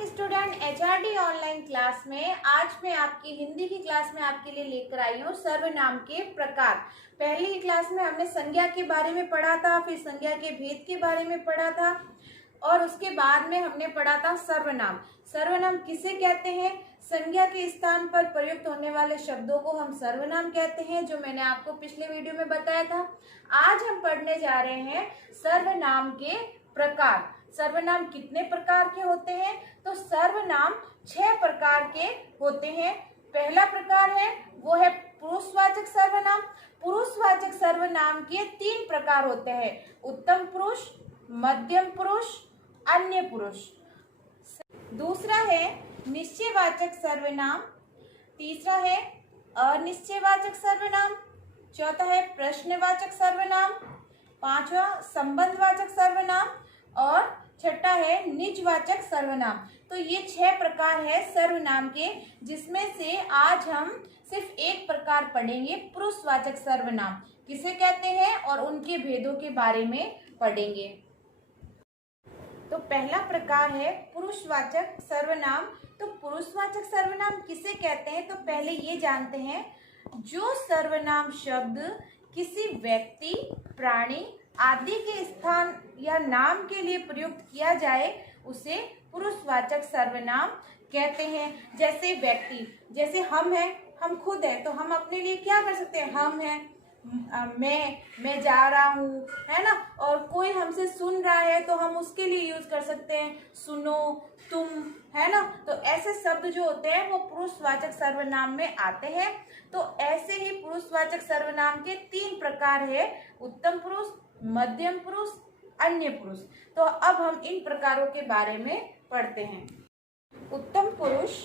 Morning student, HRD online class में आज मैं आपकी हिंदी की क्लास में आपके लिए लेकर आई हूँ सर्वनाम के प्रकार। पहले की क्लास में हमने संज्ञा के बारे में पढ़ा था, फिर संज्ञा के भेद के बारे में पढ़ा था और उसके बाद में हमने पढ़ा था सर्वनाम। सर्वनाम किसे कहते हैं? संज्ञा के स्थान पर प्रयुक्त होने वाले शब्दों को हम सर्वनाम कहते हैं, जो मैंने आपको पिछले वीडियो में बताया था। आज हम पढ़ने जा रहे हैं सर्वनाम के प्रकार। सर्वनाम कितने प्रकार के होते हैं? तो सर्वनाम 6 प्रकार के होते हैं। पहला प्रकार है वो है पुरुषवाचक सर्वनाम। पुरुषवाचक सर्वनाम के 3 प्रकार होते हैं: उत्तम पुरुष, मध्यम पुरुष, अन्य पुरुष। दूसरा है निश्चयवाचक सर्वनाम, तीसरा है अनिश्चयवाचक सर्वनाम, चौथा है प्रश्नवाचक सर्वनाम, पांचवा संबंधवाचक सर्वनाम और छठा है निजवाचक सर्वनाम। तो ये 6 प्रकार है सर्वनाम के, जिसमें से आज हम सिर्फ एक प्रकार पढ़ेंगे, पुरुषवाचक सर्वनाम किसे कहते हैं और उनके भेदों के बारे में पढ़ेंगे। तो पहला प्रकार है पुरुषवाचक सर्वनाम। तो पुरुषवाचक सर्वनाम किसे कहते हैं? तो पहले ये जानते हैं, जो सर्वनाम शब्द किसी व्यक्ति, प्राणी आदि के स्थान या नाम के लिए प्रयुक्त किया जाए उसे पुरुषवाचक सर्वनाम कहते हैं। जैसे व्यक्ति, जैसे हम हैं, हम खुद हैं, तो हम अपने लिए क्या कर सकते हैं? हम हैं, मैं जा रहा हूँ, है ना। और कोई हमसे सुन रहा है तो हम उसके लिए यूज कर सकते हैं सुनो, तुम, है ना। तो ऐसे शब्द जो होते हैं वो पुरुषवाचक सर्वनाम में आते हैं। तो ऐसे ही पुरुषवाचक सर्वनाम के 3 प्रकार है: उत्तम पुरुष, मध्यम पुरुष, अन्य पुरुष। तो अब हम इन प्रकारों के बारे में पढ़ते हैं। उत्तम पुरुष,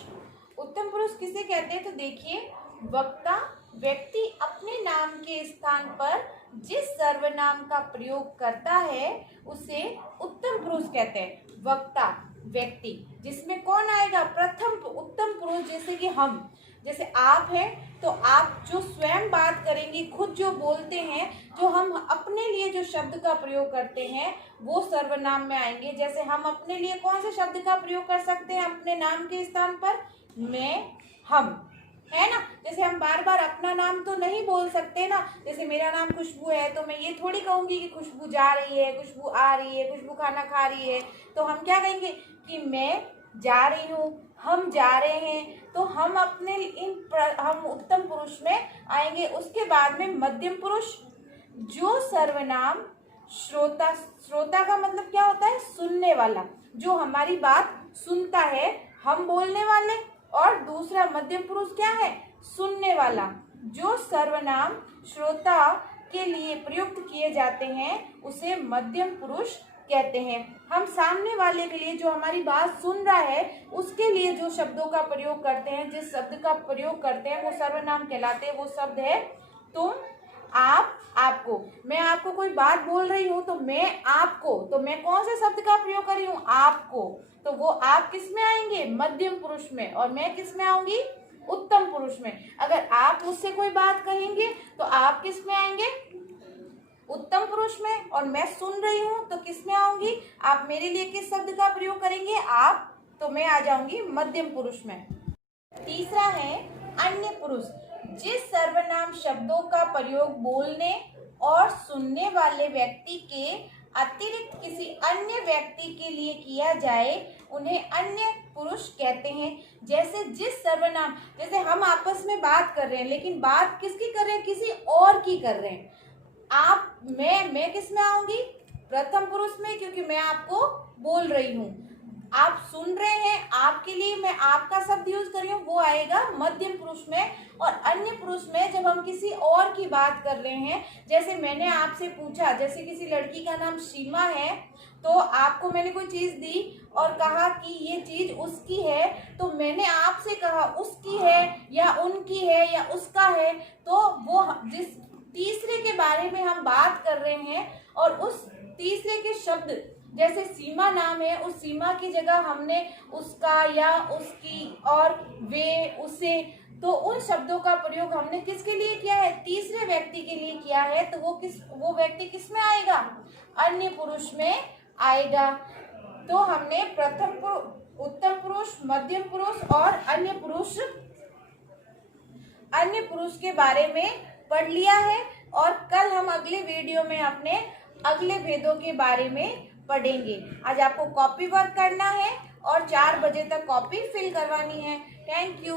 उत्तम पुरुष किसे कहते हैं? तो देखिए, वक्ता व्यक्ति अपने नाम के स्थान पर जिस सर्वनाम का प्रयोग करता है उसे उत्तम पुरुष कहते हैं। वक्ता व्यक्ति, जिसमें कौन आएगा? प्रथम उत्तम पुरुष। जैसे कि हम, जैसे आप हैं, तो आप जो स्वयं बात करेंगे, खुद जो बोलते हैं, जो हम अपने लिए जो शब्द का प्रयोग करते हैं वो सर्वनाम में आएंगे। जैसे हम अपने लिए कौन से शब्द का प्रयोग कर सकते हैं अपने नाम के स्थान पर? मैं, हम, है ना। जैसे हम बार बार अपना नाम तो नहीं बोल सकते ना। जैसे मेरा नाम खुशबू है तो मैं ये थोड़ी कहूंगी कि खुशबू जा रही है, खुशबू आ रही है, खुशबू खाना खा रही है। तो हम क्या कहेंगे कि मैं जा रही हूँ, हम जा रहे हैं। तो हम अपने हम उत्तम पुरुष में आएंगे। उसके बाद में मध्यम पुरुष, जो सर्वनाम श्रोता, श्रोता का मतलब क्या होता है? सुनने वाला, जो हमारी बात सुनता है, हम बोलने वाले। और दूसरा मध्यम पुरुष क्या है? सुनने वाला। जो सर्वनाम श्रोता के लिए प्रयुक्त किए जाते हैं उसे मध्यम पुरुष कहते हैं। हम सामने वाले के लिए, जो हमारी बात सुन रहा है, उसके लिए जो शब्दों का प्रयोग करते हैं, जिस शब्द का प्रयोग करते हैं वो सर्वनाम कहलाते हैं। वो शब्द है तुम, आप, आपको। मैं आपको कोई बात बोल रही हूँ तो मैं आपको, तो मैं कौन से शब्द का प्रयोग कर रही हूँ? आपको। तो वो आप किस में आएंगे? मध्यम पुरुष में। और मैं किस में आऊंगी? उत्तम पुरुष में। अगर आप मुझसे कोई बात कहेंगे तो आप किस में आएंगे? उत्तम पुरुष में। और मैं सुन रही हूँ तो किस में आऊंगी? आप मेरे लिए किस शब्द का प्रयोग करेंगे? आप। तो मैं आ जाऊंगी मध्यम पुरुष में। तीसरा है अन्य पुरुष। जिस सर्वनाम शब्दों का प्रयोग बोलने और सुनने वाले व्यक्ति के अतिरिक्त किसी अन्य व्यक्ति के लिए किया जाए उन्हें अन्य पुरुष कहते हैं। जैसे जिस सर्वनाम, जैसे हम आपस में बात कर रहे हैं, लेकिन बात किसकी कर रहे हैं? किसी और की कर रहे हैं। आप, मैं किस में आऊंगी? प्रथम पुरुष में, क्योंकि मैं आपको बोल रही हूँ। आप सुन रहे हैं, आपके लिए मैं आपका शब्द यूज कर रही हूँ, वो आएगा मध्यम पुरुष में। और अन्य पुरुष में जब हम किसी और की बात कर रहे हैं, जैसे मैंने आपसे पूछा, जैसे किसी लड़की का नाम सीमा है, तो आपको मैंने कोई चीज दी और कहा कि ये चीज उसकी है, तो मैंने आपसे कहा उसकी है या उनकी है या उसका है। तो वो जिस तीसरे के बारे में हम बात कर रहे हैं और उस तीसरे के शब्द, जैसे सीमा नाम है, उस सीमा की जगह हमने उसका या उसकी और वे, उसे, तो उन शब्दों का प्रयोग हमने किसके लिए किया है? तीसरे व्यक्ति के लिए किया है। तो वो व्यक्ति किस में आएगा? अन्य पुरुष में आएगा। तो हमने प्रथम पुरुष, उत्तम पुरुष, मध्यम पुरुष और अन्य पुरुष के बारे में पढ़ लिया है। और कल हम अगले वीडियो में अपने अगले भेदों के बारे में पढ़ेंगे। आज आपको कॉपी वर्क करना है और 4 बजे तक कॉपी फिल करवानी है। Thank you.